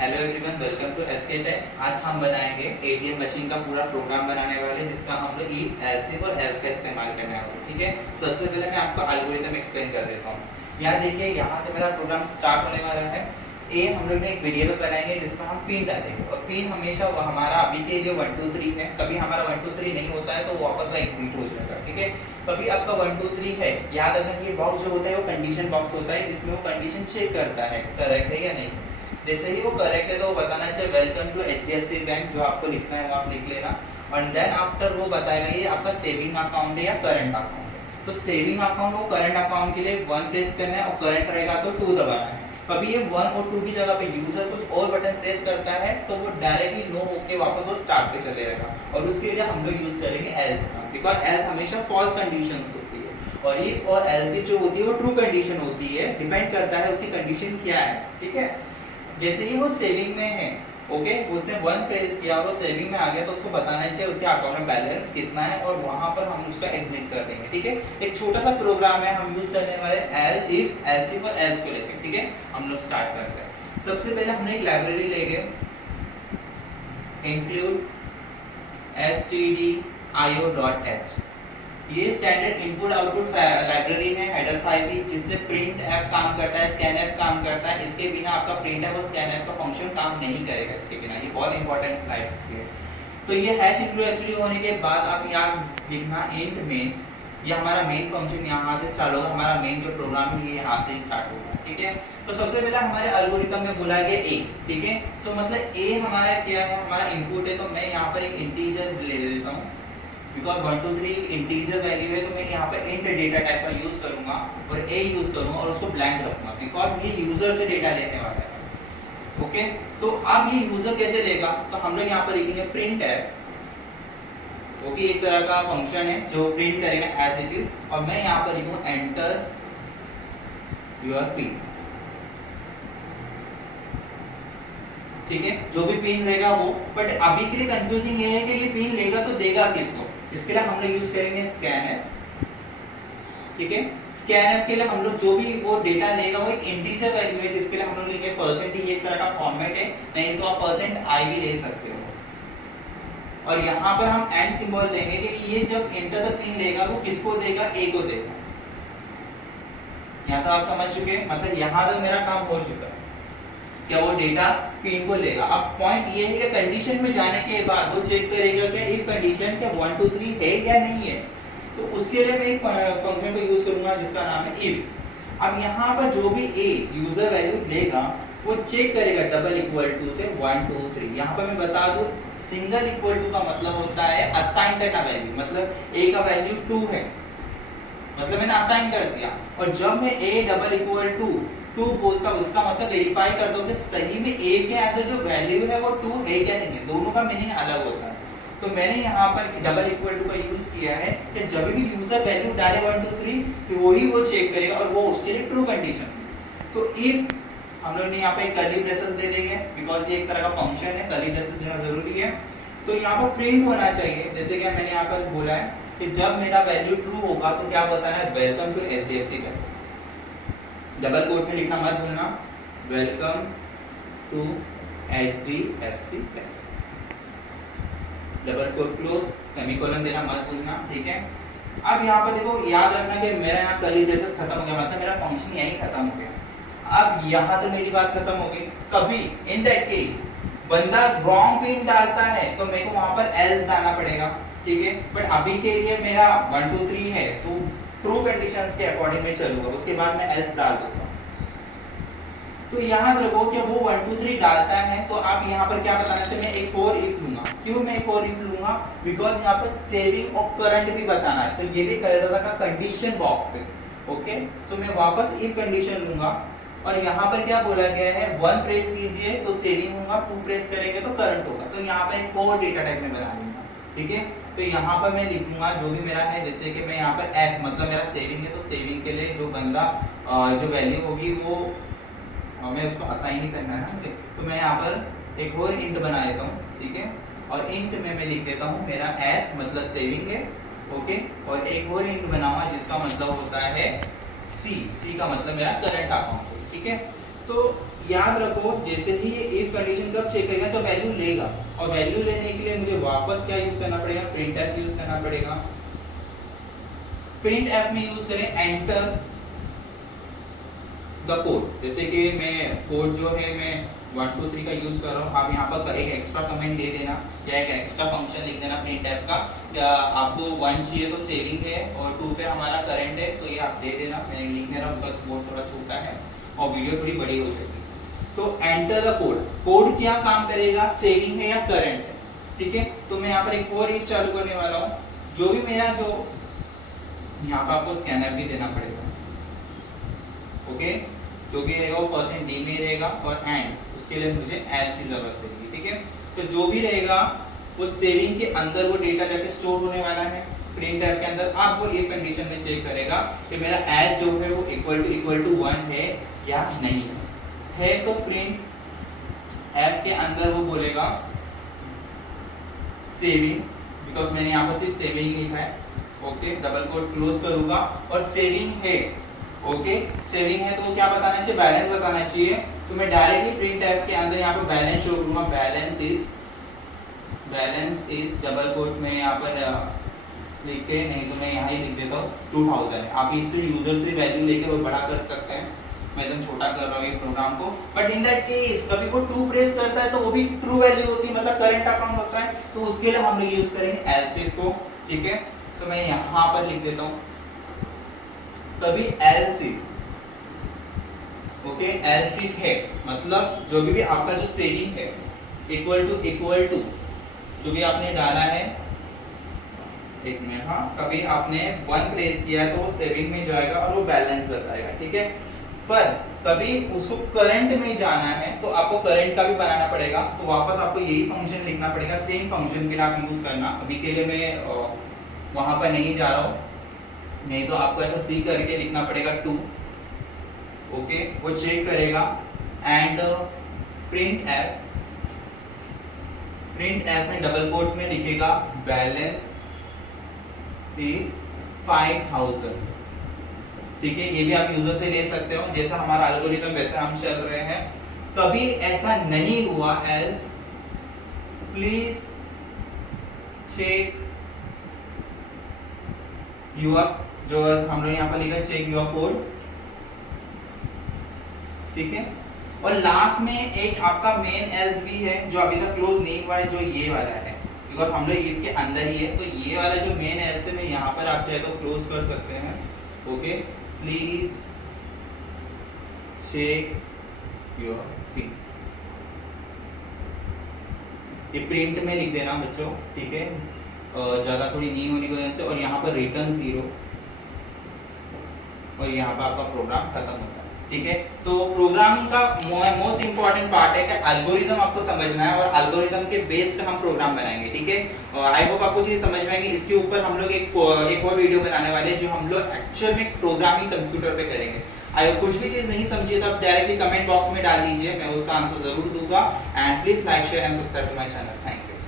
Hello everyone, welcome to SK tech. आज हम बनाएंगे एटीएम मशीन का पूरा प्रोग्राम बनाने वाले, जिसका हम लोग इफ, एल्स और एल्स का इस्तेमाल करने वाले। ठीक है, सबसे पहले मैं आपको एल्गोरिथम एक्सप्लेन कर देता हूँ। यहाँ देखिए, यहाँ से मेरा प्रोग्राम स्टार्ट होने वाला है। ए हम लोग ने एक वेरिएबल बनाएंगे जिसमें हम पिन डालेंगे, और पिन हमेशा वो हमारा अभी के लिए 1 2 3 है। कभी हमारा 1 2 3 नहीं होता है तो वापस वो एग्जिट हो जाएगा। ठीक है, कभी आपका 1 2 3 है, याद रखना ये बॉक्स जो होता है वो कंडीशन बॉक्स होता है, जिसमें वो कंडीशन चेक करता है करेक्ट है या नहीं। जैसे ही वो करेक्ट है तो वो बताना चाहिए वेलकम टू एचडीएफसी बैंक, जो आपको लिखना है वो आप लिख लेना। और देन आफ्टर वो बताएगा ये आपका सेविंग अकाउंट है या करंट अकाउंट है। तो सेविंग अकाउंट और करंट अकाउंट के लिए 1 प्रेस करना है, और करंट रहेगा तो 2 दबाना है। कभी ये 1 और 2 की जगह पे यूजर कुछ और बटन प्रेस करता है तो वो डायरेक्टली नो होके वापस वो स्टार्ट पे चले जाएगा, और उसके लिए हम लोग यूज करेंगे एल्स का, बिकॉज एल्स हमेशा फॉल्स कंडीशंस होती है, और इफ और एल्स जो होती है वो ट्रू कंडीशन होती है। डिपेंड करता है उसकी कंडीशन क्या है। ठीक है, जैसे ही वो सेविंग में है, ओके, उसने 1 प्रेस किया और वो सेविंग में आ गया, तो उसको बताना चाहिए उसके अकाउंट में बैलेंस कितना है, और वहां पर हम उसका एग्जिट कर देंगे। ठीक है, एक छोटा सा प्रोग्राम है, हम यूज करने वाले एल इफ, एल्स इफ और एल्स को लेकर। ठीक है, हम लोग स्टार्ट करते हैं। सबसे पहले हमने एक लाइब्रेरी लेंगे, include stdio.h। ये स्टैंडर्ड इनपुट आउटपुट लाइब्रेरी है हेडर फाइल की, जिससे प्रिंट एफ काम करता है, स्कैन एफ काम करता है। इसके बिना आपका प्रिंट एफ और स्कैन एफ का फंक्शन काम नहीं करेगा इसके बिना। ये बहुत इंपॉर्टेंट लाइब्रेरी है। तो ये हैश इंक्लूड stdio होने के बाद आप यहाँ लिखना इंट मेन। ये हमारा मेन फंक्शन यहाँ से स्टार्ट होगा, हमारा मेन जो प्रोग्राम है ये यहाँ से ही स्टार्ट होगा। ठीक है, तो सबसे पहले हमारे एल्गोरिथम में बोला गया ए। ठीक है, सो मतलब ए हमारा क्या है, हमारा इनपुट है। तो मैं यहाँ पर एक इंटीजर ले देता हूँ, बिकॉज 1 2 3 एक इंटीजर वैल्यू है, तो मैं यहाँ पर इंट डेटा टाइप का यूज करूंगा और ए यूज करूंगा, और उसको ब्लैंक रखूंगा, बिकॉज ये यूजर से डेटा लेने वाला है। ओके, तो अब ये यूजर कैसे लेगा, तो हम लोग यहाँ पर लिखेंगे प्रिंट एफ। ओके, एक तरह का फंक्शन है जो प्रिंट करेगा एज इट इज, और मैं यहाँ पर लिखूँ एंटर योर पिन। ठीक है, जो भी पिन रहेगा वो, बट अभी के लिए कंफ्यूजिंग ये है कि ये पिन लेगा तो देगा किसको। इसके लिए हम लोग यूज करेंगे स्कैन एफ। ठीक है, स्कैन एफ के लिए हम लोग जो भी वो डेटा लेगा वो एक इंटीजर वैल्यू है, जिसके लिए हम लोग लेंगे %। ये एक तरह का फॉर्मेट है, नहीं तो आप %i भी ले सकते हो। और यहाँ पर हम एंड सिंबल लेंगे कि ये जब एंटर द पिन देगा वो किसको देगा, ए को देगा। यहाँ तो आप समझ चुके हैं, मतलब यहाँ तक मेरा काम हो चुका है, क्या वो डेटा पिन को लेगा। अब पॉइंट ये है कि कंडीशन में जाने के बाद वो चेक करेगा कि इफ कंडीशन क्या 1 2 3 है या नहीं है। तो उसके लिए मैं एक फंक्शन को यूज करूंगा जिसका नाम है इफ। अब यहाँ पर जो भी ए यूजर वैल्यू लेगा वो चेक करेगा डबल इक्वल टू से 1 2 3। यहाँ पर मैं बता दूं, सिंगल इक्वल टू का मतलब होता है असाइन करना वैल्यू, मतलब ए का वैल्यू 2 है, मतलब मैंने असाइन कर दिया। और जब मैं ए डबल इक्वल टू 2 बोलता हूँ, उसका मतलब वेरीफाई करता हूँ कि सही में ए के अंदर जो वैल्यू है वो 2 है क्या नहीं है। दोनों का मीनिंग अलग होता है। तो मैंने यहाँ पर डबल इक्वल टू का यूज किया है कि जब भी यूजर वैल्यू डाले 1 2 3 तो वही वो चेक करेगा, और वो उसके लिए ट्रू कंडीशन। तो इफ हम लोग ने यहाँ पे कर्ली ब्रेसेस दे देंगे, बिकॉज ये एक तरह का फंक्शन है, कर्ली ब्रेसेस देना जरूरी है। तो यहाँ पर प्रिंट होना चाहिए, जैसे कि मैंने यहाँ पर बोला है कि जब मेरा वैल्यू ट्रू होगा तो क्या बताना है, welcome to HDFC bank. Double quote में लिखना मत भूलना, welcome to HDFC bank. Double quote close, semicolon देना मत भूलना। ठीक है, अब यहाँ पर देखो, याद रखना कि मेरा यहाँ कर्ली ब्रेसेस खत्म हो गया, मतलब मेरा फंक्शन यहीं खत्म हो गया। अब यहाँ तो मेरी बात खत्म हो गई। कभी इन दैट केस बंदा रॉन्ग पिन डालता है तो मेरे को वहां पर एल्स डालना पड़ेगा। ठीक है, बट अभी के लिए मेरा 1 2 3 है, तो ट्रू कंडीशंस के अकॉर्डिंग में चलूंगा, उसके बाद मैं एल्स डाल दूंगा। तो याद रखो कि वो 1 2 3 डालता है, तो आप यहाँ पर क्या बताना थे, मैं एक और इफ लूंगा। क्यों मैं एक और इफ लूंगा, बिकॉज यहाँ पर सेविंग और करंट भी बताना है, तो ये भी तरह का कंडीशन बॉक्स है। ओके, सो मैं वापस इफ कंडीशन लूंगा, और यहाँ पर क्या बोला गया है, 1 प्रेस कीजिए तो सेविंग होगा, 2 प्रेस करेंगे तो करंट होगा। तो यहाँ पर एक और डेटा टाइप में बना लूंगा। ठीक है, तो यहाँ पर मैं लिखूंगा जो भी मेरा है, जैसे कि मैं यहाँ पर एस मतलब मेरा सेविंग है, तो सेविंग के लिए जो बंदा जो वैल्यू होगी वो मैं उसको असाइन ही करना है ना मुझे, तो मैं यहाँ पर एक और इंट बना देता हूँ। ठीक है, और इंट में मैं लिख देता हूँ मेरा एस मतलब सेविंग है। ओके, और एक और इंट बनाऊंगा जिसका मतलब होता है सी का मतलब मेरा करंट अकाउंट। ठीक है, तो याद रखो जैसे ही ये इफ इफ कंडीशन कब चेक करेगा, जब वैल्यू लेगा, और वैल्यू लेने के लिए मुझे वापस क्या यूज करना पड़ेगा, प्रिंट एफ यूज करना पड़ेगा। प्रिंट एफ में यूज करें एंटर द कोड, जैसे कि मैं कोड जो है मैं 1 2 3 का यूज कर रहा हूँ, आप यहाँ पर एक एक्स्ट्रा कमेंट दे देना या एक एक्स्ट्रा फंक्शन लिख देना प्रिंट एफ का, या आपको 1 चाहिए तो सेविंग है और 2 पे हमारा करंट है, तो ये आप दे देना, मैं लिख दे रहा हूँ बिकॉज कोड थोड़ा छोटा है और वीडियो थोड़ी बड़ी हो जाएगी। तो एंटर द कोड, कोड क्या काम करेगा, सेविंग है या करंट है, ठीक है। तो मैं यहाँ पर एक और इफ चालू करने वाला हूँ, जो भी मेरा जो यहाँ पर आपको स्कैनर भी देना पड़ेगा, ओके, जो भी रहेगा वो परसेंट डी में रहेगा, और एंड उसके लिए मुझे एज की जरूरत रहेगी, ठीक है। तो जो भी रहेगा वो सेविंग के अंदर वो डेटा जाके स्टोर होने वाला है प्रिंट एफ के अंदर। आपको ये कंडीशन में चेक करेगा कि मेरा एज जो है वो इक्वल टू 1 है या नहीं है, तो प्रिंट एफ के अंदर वो बोलेगा सेविंग, बिकॉज मैंने यहाँ पर सिर्फ सेविंग लिखा है, ओके, डबल कोट क्लोज करूंगा, और सेविंग है, ओके, सेविंग है तो क्या बताना चाहिए, बैलेंस बताना चाहिए। तो मैं डायरेक्टली प्रिंट एफ के अंदर यहाँ पर बैलेंस शो करूंगा, बैलेंस इज डबल कोट में यहाँ पर लिख के, नहीं तो मैं यहाँ ही लिख देता हूँ 2000 है। आप इससे यूजर से वैल्यू लेके वो बड़ा कर सकते हैं, मैं एकदम छोटा कर रहा हूँ ये प्रोग्राम को, बट इन दैट केस कभी कोई 2 प्रेस करता है तो वो भी ट्रू वैल्यू होती है, मतलब करंट अकाउंट होता है, तो उसके लिए हम लोग यूज करेंगे एल्स इफ को, ठीक है। तो मैं यहाँ पर लिख देता हूँ तभी else if, okay, else if है मतलब जो भी आपका जो सेविंग है इक्वल टू जो भी आपने डाला है, एक मिनट, हाँ, कभी आपने 1 प्रेस किया है तो वो सेविंग में जाएगा और वो बैलेंस बताएगा, ठीक है। पर कभी उसको करंट में जाना है तो आपको करंट का भी बनाना पड़ेगा, तो वापस आपको यही फंक्शन लिखना पड़ेगा, सेम फंक्शन के लिए आप यूज करना। अभी के लिए मैं वहां पर नहीं जा रहा हूँ, नहीं तो आपको ऐसा सी करके लिखना पड़ेगा 2, ओके, वो चेक करेगा एंड प्रिंट एफ में डबल कोट में लिखेगा बैलेंस इज 5000, ठीक है। ये भी आप यूजर से ले सकते हो, जैसा हमारा एल्गोरिथम वैसे हम चल रहे हैं। कभी ऐसा नहीं हुआ एल्स प्लीज चेक यूर, जो हम लोग यहाँ पर लिखा चेक यूर कोड, ठीक है। और लास्ट में एक आपका मेन एल्स भी है जो अभी तक क्लोज नहीं हुआ है, जो ये वाला है, बिकॉज हम लोग इफ के अंदर ही है, तो ये वाला जो मेन एल्स है मैं यहाँ पर आप चाहे तो क्लोज कर सकते हैं, okay, please check your pin, ये प्रिंट में लिख देना बच्चों, ठीक है, जगह थोड़ी नहीं होने की वजह से, और यहाँ पर रिटर्न 0, और यहाँ पर आपका प्रोग्राम खत्म होता है, ठीक है। तो प्रोग्रामिंग का मोस्ट इंपॉर्टेंट पार्ट है कि एल्गोरिदम आपको समझना है, और एल्गोरिदम के बेस पे हम प्रोग्राम बनाएंगे, ठीक है। आई होप आपको चीज समझ में आएंगी। इसके ऊपर हम लोग एक और वीडियो बनाने वाले हैं जो हम लोग एक्चुअल में प्रोग्रामिंग कंप्यूटर पे करेंगे। अगर कुछ भी चीज नहीं समझिए तो आप डायरेक्टली कमेंट बॉक्स में डाल दीजिए, मैं उसका आंसर जरूर दूंगा। And please like share and subscribe to my channel. Thank you.